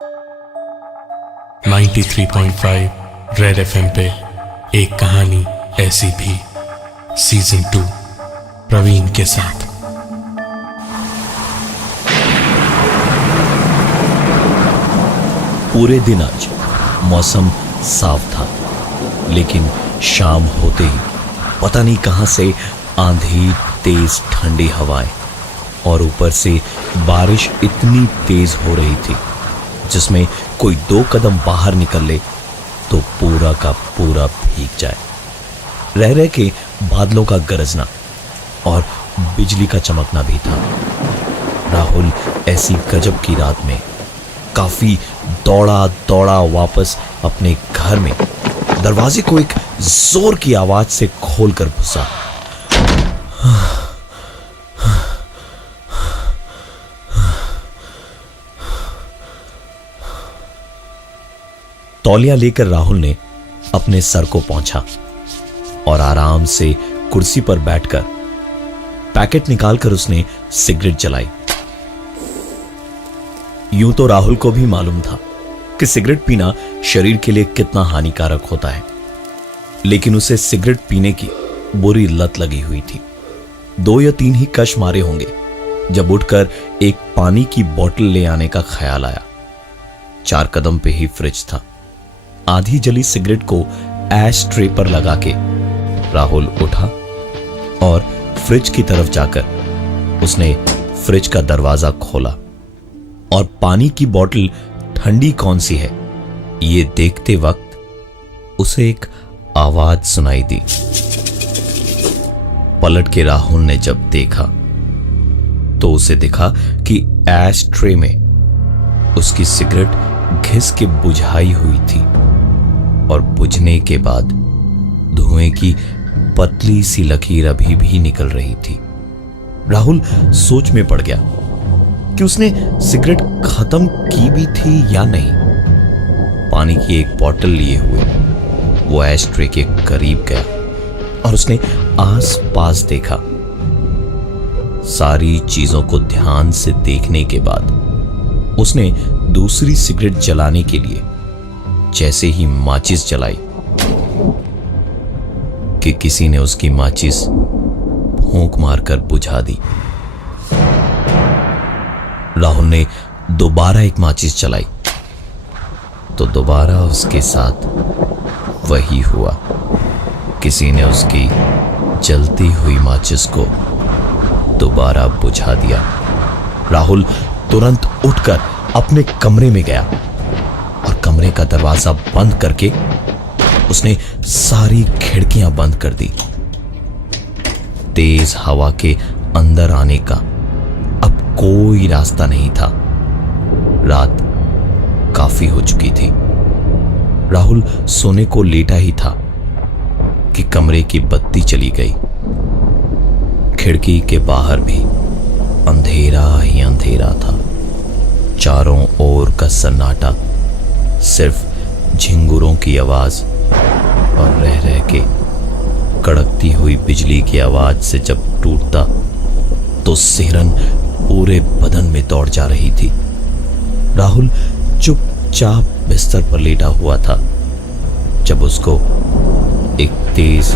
93.5 red FM पे एक कहानी ऐसी भी सीजन 2 प्रवीण के साथ। पूरे दिन आज मौसम साफ था, लेकिन शाम होते ही पता नहीं कहां से आंधी, तेज ठंडी हवाएं और ऊपर से बारिश इतनी तेज हो रही थी जिसमें कोई 2 कदम बाहर निकल ले तो पूरा का पूरा भीग जाए। रह रह के बादलों का गरजना और बिजली का चमकना भी था। राहुल ऐसी गजब की रात में काफी दौड़ा दौड़ा वापस अपने घर में दरवाजे को एक जोर की आवाज से खोलकर घुसा। तौलिया लेकर राहुल ने अपने सर को पोंछा और आराम से कुर्सी पर बैठकर पैकेट निकालकर उसने सिगरेट जलाई। यूं तो राहुल को भी मालूम था कि सिगरेट पीना शरीर के लिए कितना हानिकारक होता है, लेकिन उसे सिगरेट पीने की बुरी लत लगी हुई थी। 2 या 3 ही कश मारे होंगे जब उठकर एक पानी की बोतल ले आने का ख्याल आया। 4 कदम पे ही फ्रिज था। आधी जली सिगरेट को ऐश ट्रे पर लगा के राहुल उठा और फ्रिज की तरफ जाकर उसने फ्रिज का दरवाजा खोला और पानी की बोतल ठंडी कौन सी है ये देखते वक्त उसे एक आवाज सुनाई दी। पलट के राहुल ने जब देखा तो उसे दिखा कि ऐश ट्रे में उसकी सिगरेट घिस के बुझाई हुई थी और बुझने के बाद धुएं की पतली सी लकीर अभी भी निकल रही थी। राहुल सोच में पड़ गया कि उसने सिगरेट खत्म की भी थी या नहीं। पानी की एक बोतल लिए हुए वो ऐश ट्रे के करीब गया और उसने आस पास देखा। सारी चीजों को ध्यान से देखने के बाद उसने दूसरी सिगरेट जलाने के लिए जैसे ही माचिस जलाई कि किसी ने उसकी माचिस फूंक मारकर बुझा दी। राहुल ने दोबारा एक माचिस जलाई तो दोबारा उसके साथ वही हुआ। किसी ने उसकी जलती हुई माचिस को दोबारा बुझा दिया। राहुल तुरंत उठकर अपने कमरे में गया और कमरे का दरवाजा बंद करके उसने सारी खिड़कियां बंद कर दी। तेज हवा के अंदर आने का अब कोई रास्ता नहीं था। रात काफी हो चुकी थी। राहुल सोने को लेटा ही था कि कमरे की बत्ती चली गई। खिड़की के बाहर भी अंधेरा ही अंधेरा था। चारों ओर का सन्नाटा सिर्फ झिंगुरों की आवाज और रह रह के कड़कती हुई बिजली की आवाज से जब टूटता तो सिहरन पूरे बदन में दौड़ जा रही थी। राहुल चुपचाप बिस्तर पर लेटा हुआ था जब उसको एक तेज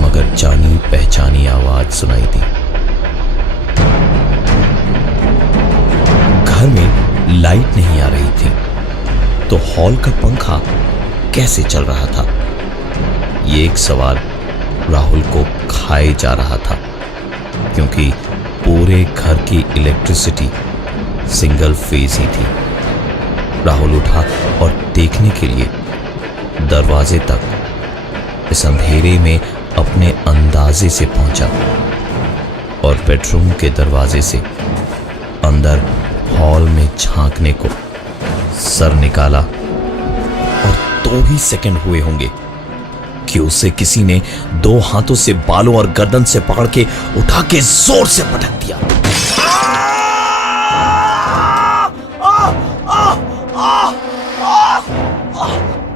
मगर जानी पहचानी आवाज सुनाई दी। घर में लाइट नहीं आ रही थी तो हॉल का पंखा कैसे चल रहा था, ये एक सवाल राहुल को खाए जा रहा था, क्योंकि पूरे घर की इलेक्ट्रिसिटी सिंगल फेज ही थी। राहुल उठा और देखने के लिए दरवाजे तक इस अंधेरे में अपने अंदाजे से पहुंचा और बेडरूम के दरवाजे से अंदर हॉल में झांकने को सर निकाला और 2 ही सेकंड हुए होंगे कि उसे किसी ने 2 हाथों से बालों और गर्दन से पकड़ के उठा के जोर से पटक दिया।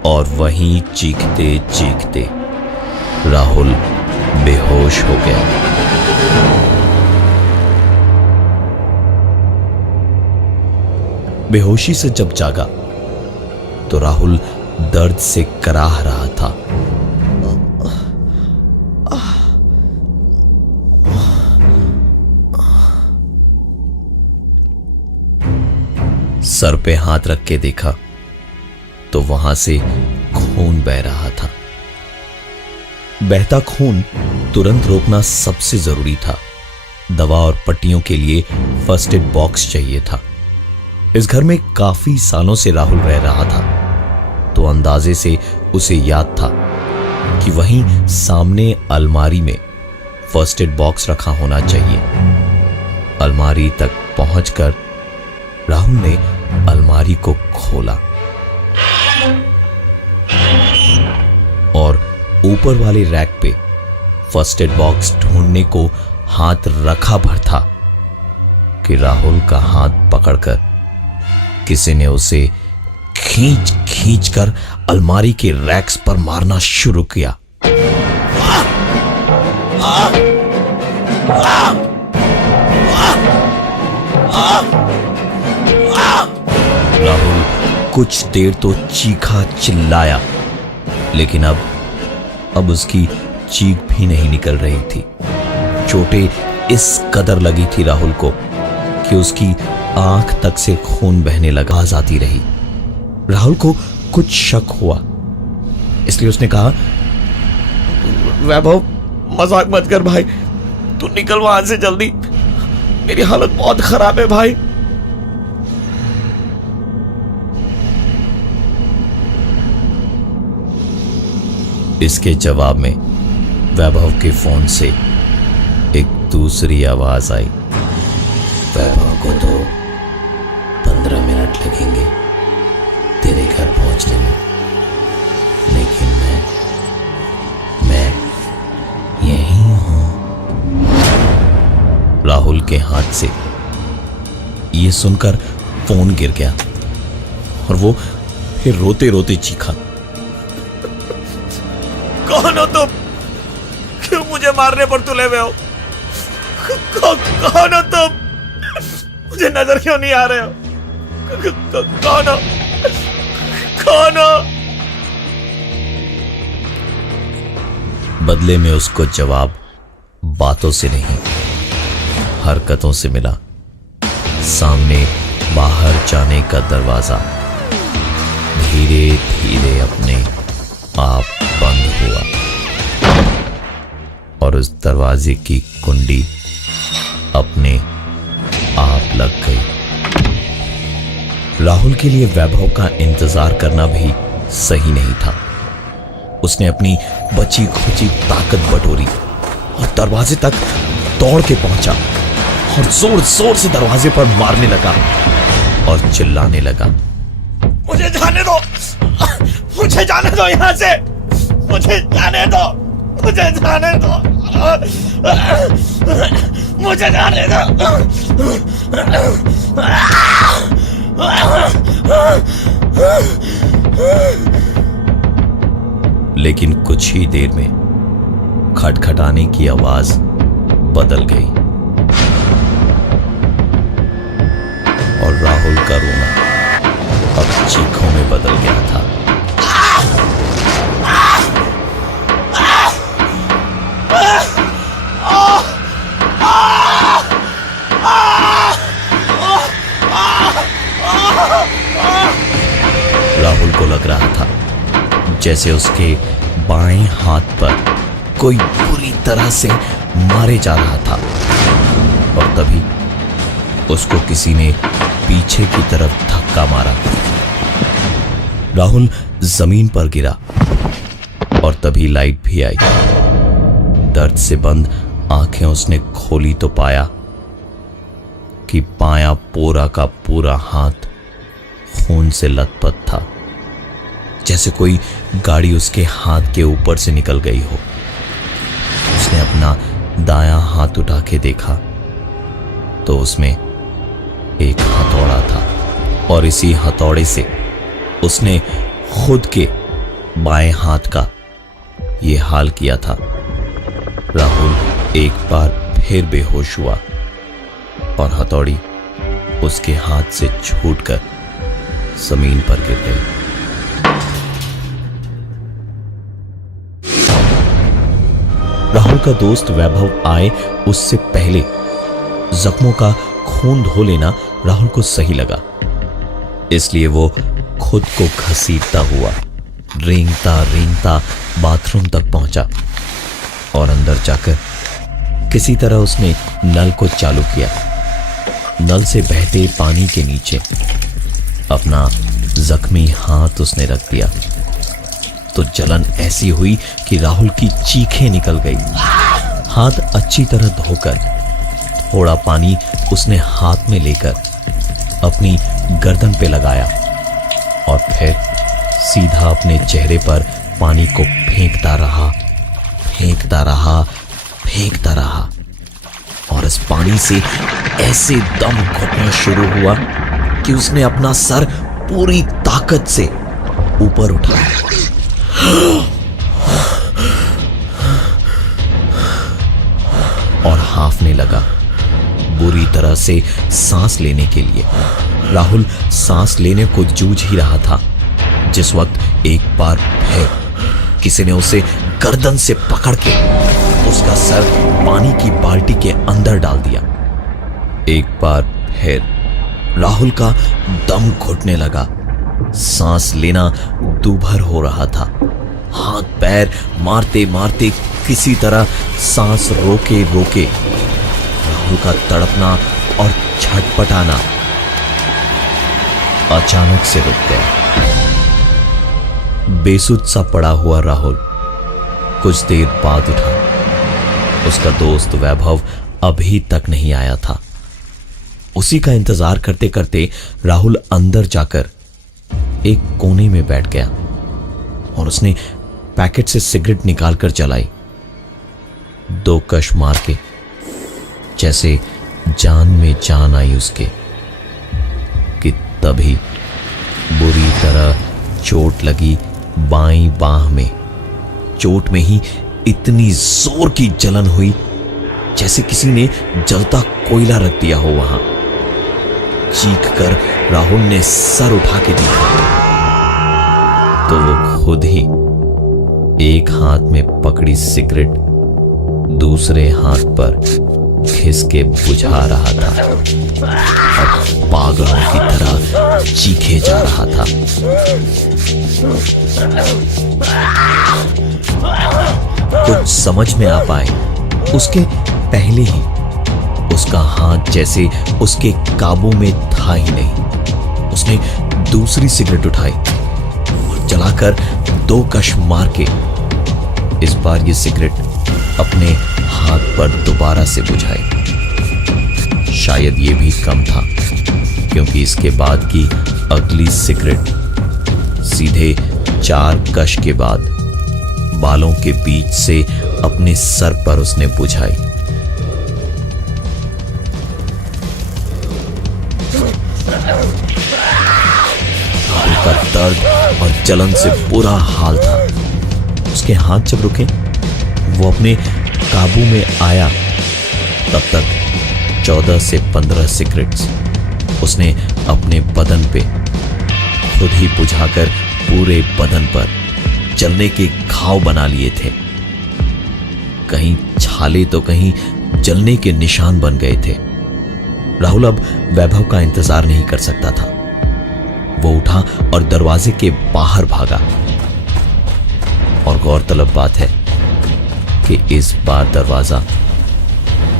और वहीं चीखते चीखते राहुल बेहोश हो गया। बेहोशी से जब जागा तो राहुल दर्द से कराह रहा था। सर पे हाथ रख के देखा तो वहां से खून बह रहा था। बहता खून तुरंत रोकना सबसे जरूरी था। दवा और पट्टियों के लिए फर्स्ट एड बॉक्स चाहिए था। इस घर में काफी सालों से राहुल रह रहा था, तो अंदाजे से उसे याद था कि वहीं सामने अलमारी में फर्स्ट एड बॉक्स रखा होना चाहिए। अलमारी तक पहुंचकर राहुल ने अलमारी को खोला और ऊपर वाले रैक पे फर्स्ट एड बॉक्स ढूंढने को हाथ रखा भर था कि राहुल का हाथ पकड़कर किसी ने उसे खींच खींच कर अलमारी के रैक्स पर मारना शुरू किया। राहुल कुछ देर तो चीखा चिल्लाया, लेकिन अब उसकी चीख भी नहीं निकल रही थी। चोटें इस कदर लगी थी राहुल को कि उसकी आंख तक से खून बहने लगा। आवाज आती रही। राहुल को कुछ शक हुआ, इसलिए उसने कहा, वैभव मजाक मत कर भाई, तू निकल वहां से जल्दी, मेरी हालत बहुत खराब है भाई। इसके जवाब में वैभव के फोन से एक दूसरी आवाज आई। वैभव को तो 15 मिनट लगेंगे तेरे घर पहुंचने में, लेकिन मैं यहीं हूं। राहुल के हाथ से ये सुनकर फोन गिर गया और वो फिर रोते रोते चीखा, कौन हो तुम? क्यों मुझे मारने पर तुले हुए हो? कौन हो तुम? मुझे नजर क्यों नहीं आ रहे हो? कौन हो? कौन हो? बदले में उसको जवाब बातों से नहीं, हरकतों से मिला। सामने बाहर जाने का दरवाजा धीरे धीरे अपने आप बंद हुआ और उस दरवाजे की कुंडी अपने आप लग गई। राहुल के लिए वैभव का इंतजार करना भी सही नहीं था। उसने अपनी बची खुची ताकत बटोरी और दरवाजे तक दौड़ के पहुंचा और जोर जोर से दरवाजे पर मारने लगा और चिल्लाने लगा, मुझे जाने दो, मुझे जाने दो यहां से, मुझे जाने दो, मुझे जाने दो, मुझे जाने दो। लेकिन कुछ ही देर में खटखटाने की आवाज बदल गई और राहुल का रोना अब चीखों में बदल गया था। राहुल को लग रहा था जैसे उसके बाएं हाथ पर कोई बुरी तरह से मारे जा रहा था और तभी उसको किसी ने पीछे की तरफ धक्का मारा। राहुल जमीन पर गिरा और तभी लाइट भी आई। दर्द से बंद आंखें उसने खोली तो पाया कि बायां पूरा का पूरा हाथ खून से लथपथ था, जैसे कोई गाड़ी उसके हाथ के ऊपर से निकल गई हो। उसने अपना दायां हाथ उठा के देखा तो उसमें एक हथौड़ा था और इसी हथौड़े से उसने खुद के बाएं हाथ का ये हाल किया था। राहुल एक बार फिर बेहोश हुआ और हथौड़ी उसके हाथ से छूटकर जमीन पर गिर गई। राहुल का दोस्त वैभव आए उससे पहले जख्मों का खून धो लेना राहुल को सही लगा, इसलिए वो खुद को घसीटता हुआ रेंगता रेंगता बाथरूम तक पहुंचा और अंदर जाकर किसी तरह उसने नल को चालू किया। नल से बहते पानी के नीचे अपना जख्मी हाथ उसने रख दिया तो जलन ऐसी हुई कि राहुल की चीखें निकल गई। हाथ अच्छी तरह धोकर थोड़ा पानी उसने हाथ में लेकर अपनी गर्दन पे लगाया और फिर सीधा अपने चेहरे पर पानी को फेंकता रहा, फेंकता रहा, फेंकता रहा और इस पानी से ऐसे दम घुटना शुरू हुआ कि उसने अपना सर पूरी ताकत से ऊपर उठाया और हांफने लगा, बुरी तरह से सांस लेने के लिए। राहुल सांस लेने को जूझ ही रहा था जिस वक्त एक बार फिर किसी ने उसे गर्दन से पकड़ के उसका सर पानी की बाल्टी के अंदर डाल दिया। एक बार फिर राहुल का दम घुटने लगा, सांस लेना दूभर हो रहा था। हाथ पैर मारते मारते किसी तरह सांस रोके रोके राहुल का तड़पना और छटपटाना अचानक से रुक गया। बेसुध सा पड़ा हुआ राहुल कुछ देर बाद उठा। उसका दोस्त वैभव अभी तक नहीं आया था। उसी का इंतजार करते करते राहुल अंदर जाकर एक कोने में बैठ गया और उसने पैकेट से सिगरेट निकालकर जलाई। 2 कश मार के जैसे जान में जान आई उसके कि तभी बुरी तरह चोट लगी बाईं बाह में। चोट में ही इतनी जोर की जलन हुई जैसे किसी ने जलता कोयला रख दिया हो वहां। चीख कर राहुल ने सर उठा के देखा तो वो खुद ही एक हाथ में पकड़ी सिगरेट दूसरे हाथ पर खिस के बुझा रहा था और पागलों की तरह चीखे जा रहा था। कुछ समझ में आ पाए उसके पहले ही उसका हाथ जैसे उसके काबू में था ही नहीं। उसने दूसरी सिगरेट उठाई और जलाकर 2 कश मार के इस बार ये सिगरेट अपने हाथ पर दोबारा से बुझाई। शायद ये भी कम था क्योंकि इसके बाद की अगली सिगरेट सीधे 4 कश के बाद बालों के बीच से अपने सर पर उसने बुझाई। उसका दर्द और जलन से बुरा हाल था। उसके हाथ जब रुके वो अपने काबू में आया तब तक 14 से 15 सिगरेट्स उसने अपने बदन पे खुद ही बुझाकर पूरे बदन पर जलने के घाव बना लिए थे। कहीं छाले तो कहीं जलने के निशान बन गए थे। राहुल अब वैभव का इंतजार नहीं कर सकता था। वो उठा और दरवाजे के बाहर भागा और गौरतलब बात है कि इस बार दरवाजा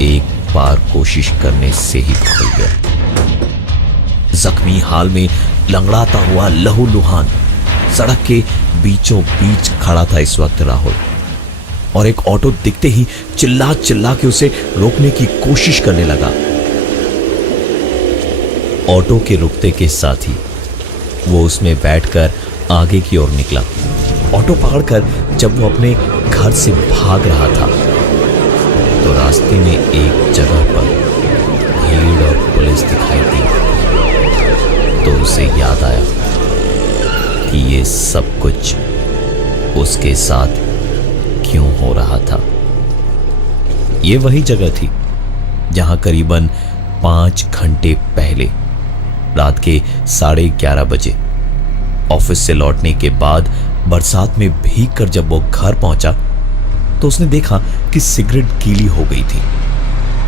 एक बार कोशिश करने से ही खुल गया। जख्मी हाल में लंगड़ाता हुआ लहूलुहान सड़क के बीचों बीच खड़ा था इस वक्त राहुल, और एक ऑटो दिखते ही चिल्ला चिल्ला के उसे रोकने की कोशिश करने लगा। ऑटो के रुकते के साथ ही वो उसमें बैठकर आगे की ओर निकला। ऑटो पकड़कर जब वो अपने घर से भाग रहा था तो रास्ते में एक जगह पर भीड़ और पुलिस दिखाई दी तो उसे याद आया कि ये सब कुछ उसके साथ क्यों हो रहा था। ये वही जगह थी जहां करीबन 5 घंटे पहले रात के 11:30 बजे ऑफिस से लौटने के बाद बरसात में भीग कर जब वो घर पहुंचा तो उसने देखा कि सिगरेट गीली हो गई थी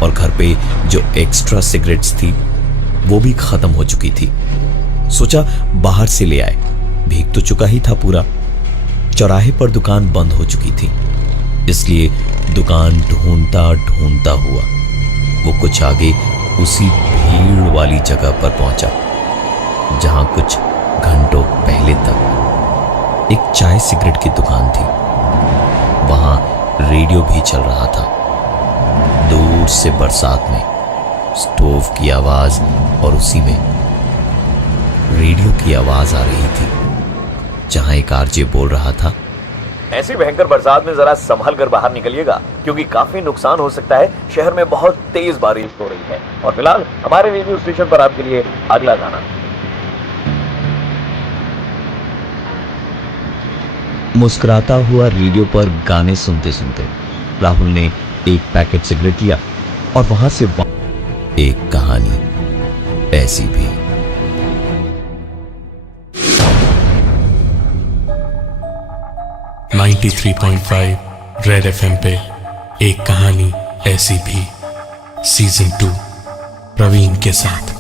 और घर पे जो एक्स्ट्रा सिगरेट्स थी वो भी खत्म हो चुकी थी। सोचा बाहर से ले आए, भीग तो चुका ही था पूरा। चौराहे पर दुकान बंद हो चुकी थी, इसलिए दुकान ढूंढता ढूंढता हुआ वो कुछ आगे उसी भीड़ वाली जगह पर पहुंचा जहां कुछ घंटों पहले तक एक चाय सिगरेट की दुकान थी। वहां रेडियो भी चल रहा था। दूर से बरसात में स्टोव की आवाज और उसी में रेडियो की आवाज आ रही थी जहां एक आरजे बोल रहा था, ऐसी भयंकर बरसात में जरा संभल कर बाहर निकलिएगा क्योंकि काफी नुकसान हो सकता है। शहर में बहुत तेज बारिश हो रही है। और फिलहाल हमारे रेडियो स्टेशन पर आपके लिए अगला गाना। मुस्कुराता हुआ रेडियो पर गाने सुनते सुनते राहुल ने एक पैकेट सिगरेट लिया और वहां से एक कहानी ऐसी भी। । 93.5 रेड एफएम पे एक कहानी ऐसी भी सीजन 2 प्रवीण के साथ।